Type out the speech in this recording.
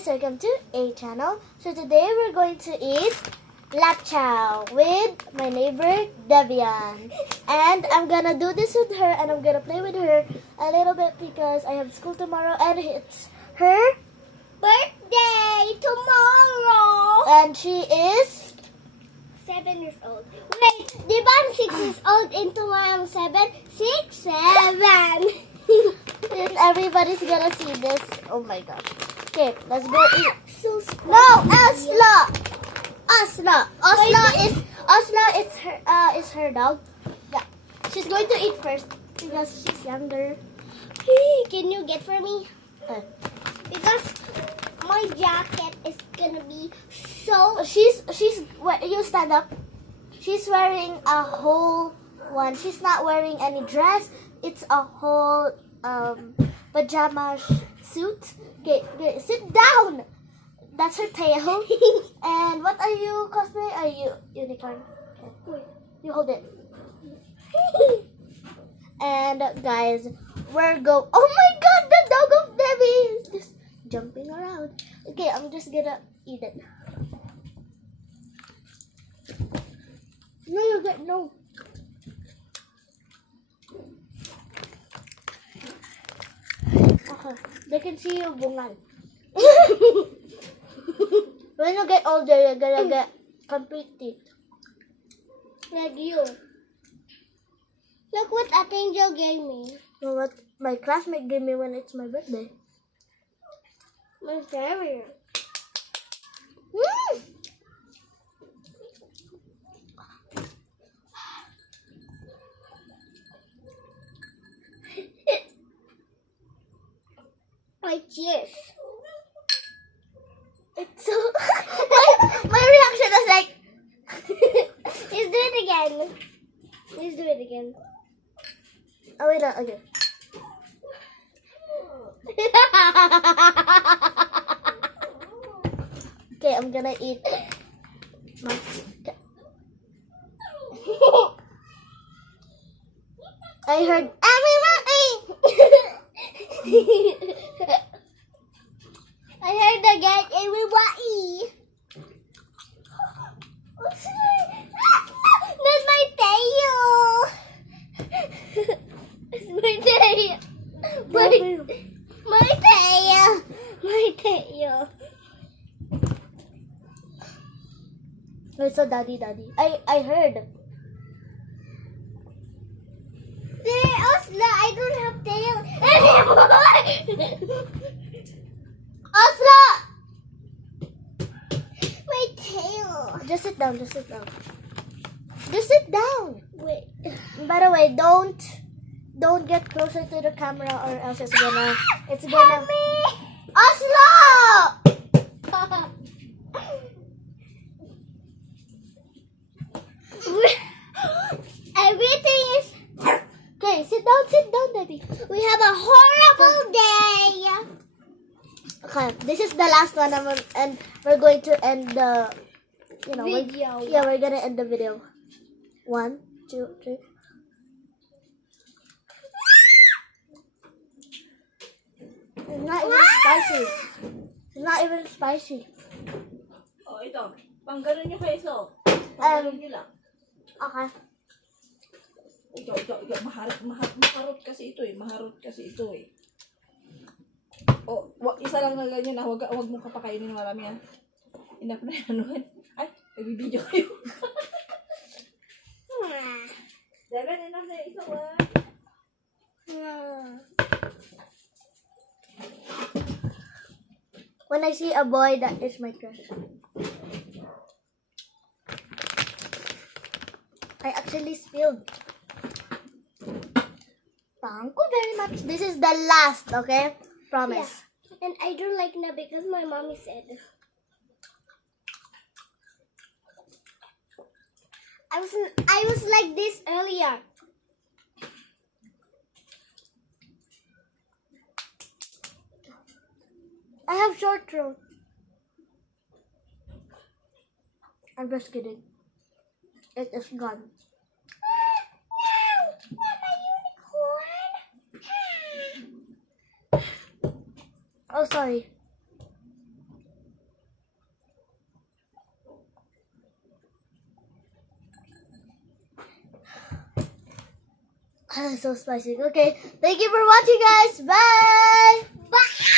guys, welcome to A Channel. So today we're going to eat lapchow with my neighbor Debian. And I'm gonna do this with her and I'm gonna play with her a little bit because I have school tomorrow and it's her birthday tomorrow. and she is 7 years old. Wait, di ba I'm 6 years old and tomorrow I'm 7? 6, 7. and everybody's gonna see this. Oh my god. Okay, let's go eat. So spicy. No, Osla is her dog. Yeah. She's going to eat first because she's younger. Can you get for me? Uh, Because my jacket is gonna be so... you stand up. She's wearing a whole one. She's not wearing any dress. It's a whole pajama suit. Okay, sit down. That's her tail. And what are you cosplay? Are you unicorn? Okay. Wait. You hold it. And guys, oh my god, the dog of Debbie is just jumping around. Okay, I'm just gonna eat it. No, you get no. Okay, they can see you bungal. When you get older, you're gonna get complete teeth. Like you. Look what Angel gave me. You know what my classmate gave me when it's my birthday? My favorite. Mm. My cheers. It's so my reaction is like Let's do it again. Let's do it again. oh wait okay. Okay, I'm gonna eat my I heard everybody. I heard again everybody. That's my tail. That's my tail. My tail. My tail. Wait, so daddy. I heard. There, Osla, I don't have tail anymore. Asra! My tail. Just sit down. Just sit down. Wait. By the way, don't get closer to the camera or else it's gonna Help me. Oslo! Everything is... Okay, sit down, baby. We have a horrible day. Okay, this is the last one, and we're going to end the Video. we're gonna end the video. 1, 2, 3. It's not even spicy. It's not even spicy. Oh, ito. Pangganon nyo kayo, so. Pangganon nyo lang. Okay. Ito. Maharot kasi ito eh. Oh, isa lang na ganyan na. Huwag mong kapakainin ng marami ah. Enough na yan. Ay, nagbibideo kayo. Dagan, enough na yung isa ah. When I see a boy, that is my crush. I actually spilled. Thank you very much. This is the last, okay? Promise. Yeah. And I don't like that because my mommy said. I was like this earlier. I have short throat. I'm just kidding. It is gone. Not my unicorn. Oh, sorry. So spicy. Okay, thank you for watching, guys. Bye. Bye.